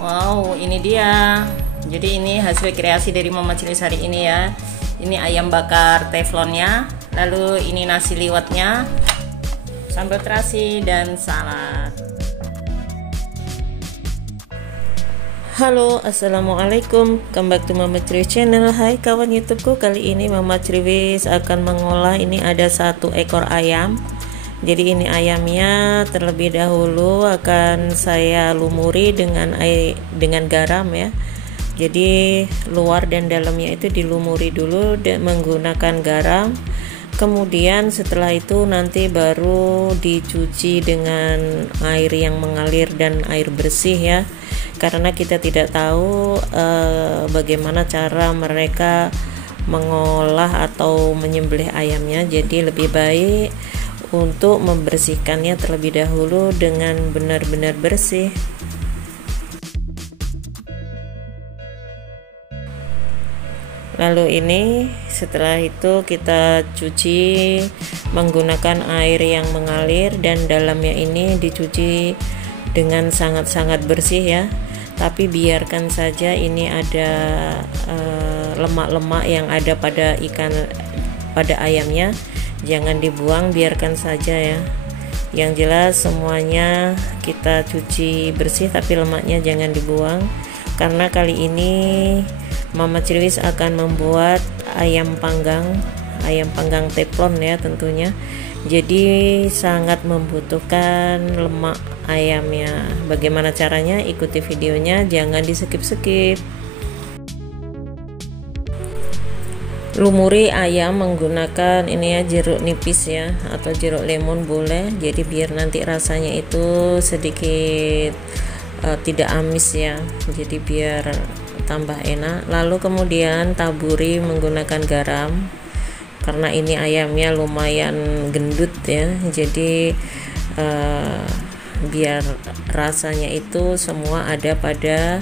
Wow, ini dia. Jadi ini hasil kreasi dari Mama Cilis hari ini ya. Ini ayam bakar teflonnya, lalu ini nasi liwetnya, sambal terasi dan salad. Halo, assalamualaikum. Welcome back to Mama Cilis channel. Hai kawan YouTubeku, kali ini Mama Cilis akan mengolah. Ini ada 1 ekor ayam. Jadi ini ayamnya terlebih dahulu akan saya lumuri dengan garam ya. Jadi luar dan dalamnya itu dilumuri dulu menggunakan garam. Kemudian setelah itu nanti baru dicuci dengan air yang mengalir dan air bersih ya. Karena kita tidak tahu bagaimana cara mereka mengolah atau menyembelih ayamnya. Jadi lebih baik untuk membersihkannya terlebih dahulu dengan benar-benar bersih. Lalu ini setelah itu kita cuci menggunakan air yang mengalir dan dalamnya ini dicuci dengan sangat-sangat bersih ya. Tapi biarkan saja ini ada lemak-lemak yang ada pada ayamnya. Jangan dibuang, biarkan saja ya. Yang jelas semuanya kita cuci bersih, tapi lemaknya jangan dibuang. Karena kali ini Mama Cilis akan membuat ayam panggang teflon ya tentunya. Jadi sangat membutuhkan lemak ayamnya. Bagaimana caranya? Ikuti videonya, jangan di skip-skip. Lumuri ayam menggunakan ini ya, jeruk nipis ya, atau jeruk lemon boleh. Jadi biar nanti rasanya itu sedikit tidak amis ya. Jadi biar tambah enak. Lalu kemudian taburi menggunakan garam. Karena ini ayamnya lumayan gendut ya. Jadi biar rasanya itu semua ada pada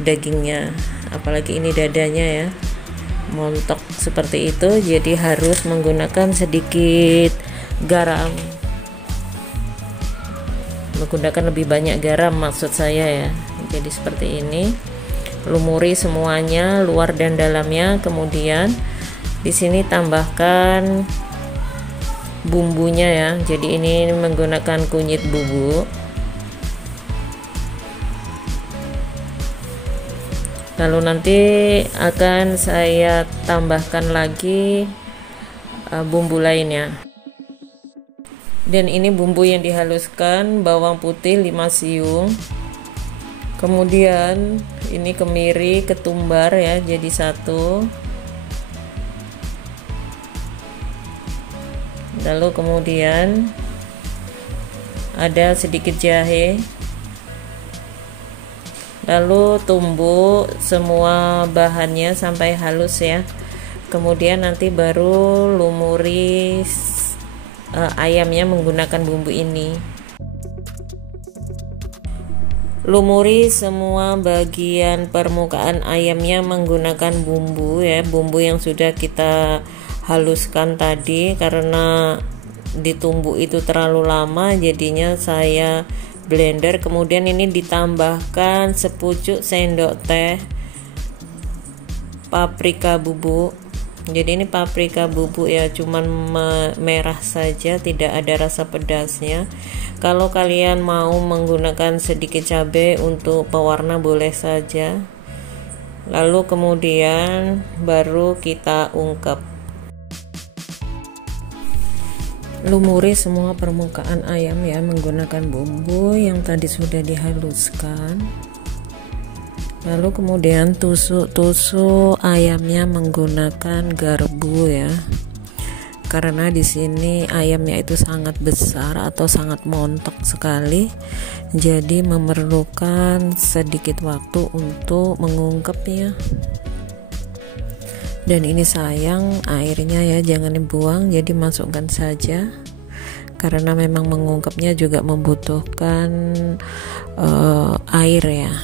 dagingnya. Apalagi ini dadanya ya, montok seperti itu, jadi harus menggunakan sedikit garam, menggunakan lebih banyak garam maksud saya ya. Jadi seperti ini, lumuri semuanya luar dan dalamnya. Kemudian di sini tambahkan bumbunya ya. Jadi ini menggunakan kunyit bubuk. Lalu nanti akan saya tambahkan lagi bumbu lainnya. Dan ini bumbu yang dihaluskan, bawang putih 5 siung. Kemudian ini kemiri, ketumbar ya, jadi 1. Lalu kemudian ada sedikit jahe. Lalu tumbuk semua bahannya sampai halus ya. Kemudian nanti baru lumuri ayamnya menggunakan bumbu ini. Lumuri semua bagian permukaan ayamnya menggunakan bumbu ya, bumbu yang sudah kita haluskan tadi. Karena ditumbuk itu terlalu lama, jadinya saya blender. Kemudian ini ditambahkan sepucuk sendok teh paprika bubuk. Jadi ini paprika bubuk ya, cuman merah saja, tidak ada rasa pedasnya. Kalau kalian mau menggunakan sedikit cabai untuk pewarna boleh saja. Lalu kemudian baru kita ungkep. Lumuri semua permukaan ayam ya menggunakan bumbu yang tadi sudah dihaluskan. Lalu kemudian tusuk ayamnya menggunakan garpu ya. Karena di sini ayamnya itu sangat besar atau sangat montok sekali. Jadi memerlukan sedikit waktu untuk mengungkepnya. Dan ini sayang airnya ya, jangan dibuang, jadi masukkan saja. Karena memang mengungkepnya juga membutuhkan air ya.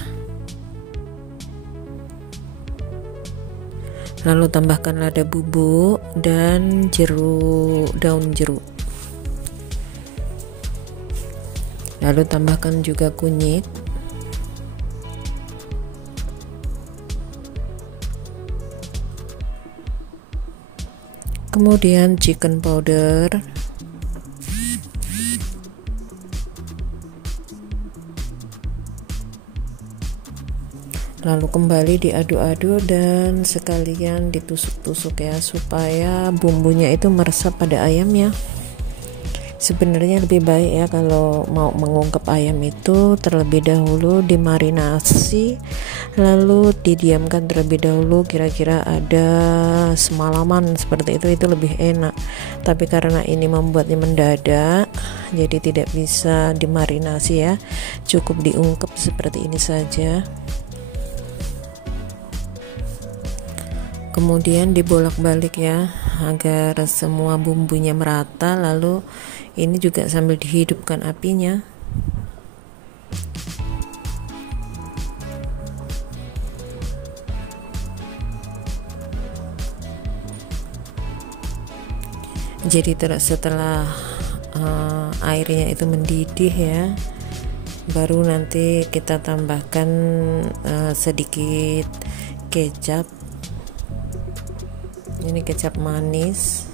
Lalu tambahkan lada bubuk dan daun jeruk. Lalu tambahkan juga kunyit. kemudian chicken powder, lalu kembali diaduk-aduk dan sekalian ditusuk-tusuk ya, supaya bumbunya itu meresap pada ayamnya. Sebenarnya lebih baik ya kalau mau mengungkep ayam itu terlebih dahulu dimarinasi, lalu didiamkan terlebih dahulu, kira-kira ada semalaman seperti itu lebih enak. Tapi karena ini membuatnya mendadak, jadi tidak bisa dimarinasi ya, cukup diungkep seperti ini saja. Kemudian dibolak-balik ya agar semua bumbunya merata, lalu ini juga sambil dihidupkan apinya. Jadi setelah airnya itu mendidih ya, baru nanti kita tambahkan sedikit kecap. Ini kecap manis.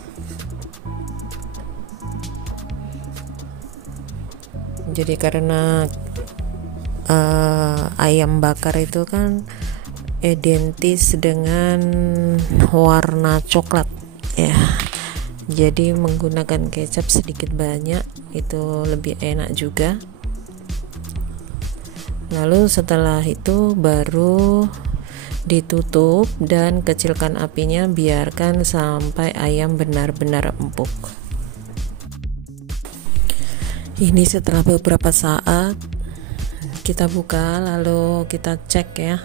Jadi karena ayam bakar itu kan identis dengan warna coklat ya, jadi menggunakan kecap sedikit banyak itu lebih enak juga. Lalu setelah itu baru ditutup dan kecilkan apinya, biarkan sampai ayam benar-benar empuk. Ini setelah beberapa saat kita buka, lalu kita cek ya.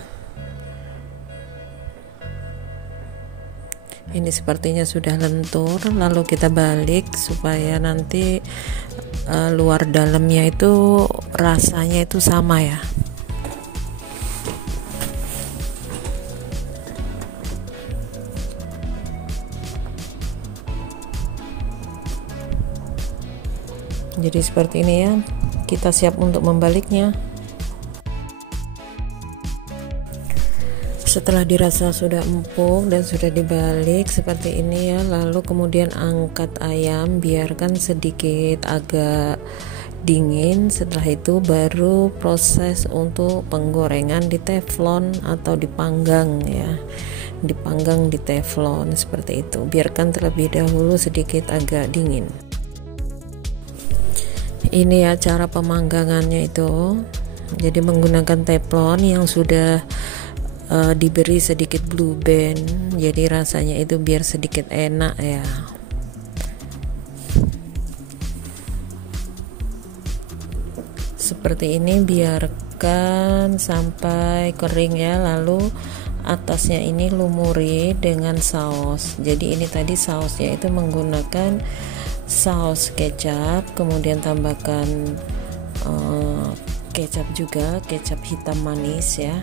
Ini sepertinya sudah lentur, lalu kita balik supaya nanti luar dalamnya itu rasanya itu sama ya. Jadi seperti ini ya, kita siap untuk membaliknya. Setelah dirasa sudah empuk dan sudah dibalik seperti ini ya, lalu kemudian angkat ayam, biarkan sedikit agak dingin. Setelah itu baru proses untuk penggorengan di teflon atau dipanggang ya, dipanggang di teflon seperti itu. Biarkan terlebih dahulu sedikit agak dingin. Ini ya cara pemanggangannya itu. Jadi menggunakan teflon yang sudah diberi sedikit blue band, jadi rasanya itu biar sedikit enak ya. Seperti ini, biarkan sampai kering ya, lalu atasnya ini lumuri dengan saus. Jadi ini tadi sausnya itu menggunakan saus kecap, kemudian tambahkan kecap juga, kecap hitam manis ya.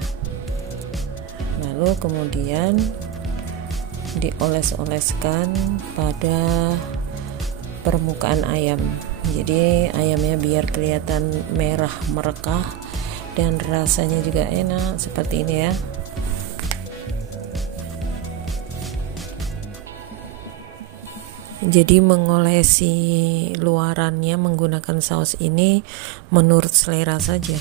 Lalu kemudian dioles-oleskan pada permukaan ayam. Jadi ayamnya biar kelihatan merah merekah dan rasanya juga enak seperti ini ya. Jadi mengolesi luarannya menggunakan saus ini menurut selera saja.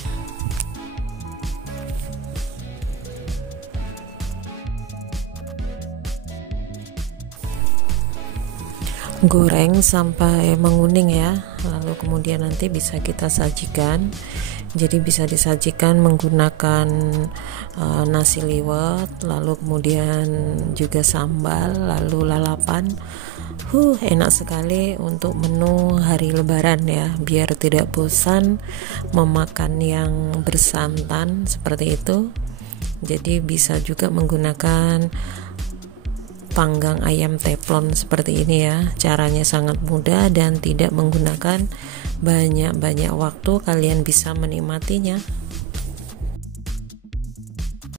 Goreng sampai menguning ya, lalu kemudian nanti bisa kita sajikan. Jadi bisa disajikan menggunakan nasi liwet, lalu kemudian juga sambal, lalu lalapan. Enak sekali untuk menu hari lebaran ya, biar tidak bosan memakan yang bersantan seperti itu. Jadi bisa juga menggunakan panggang ayam teflon seperti ini ya. Caranya sangat mudah dan tidak menggunakan banyak-banyak waktu, kalian bisa menikmatinya.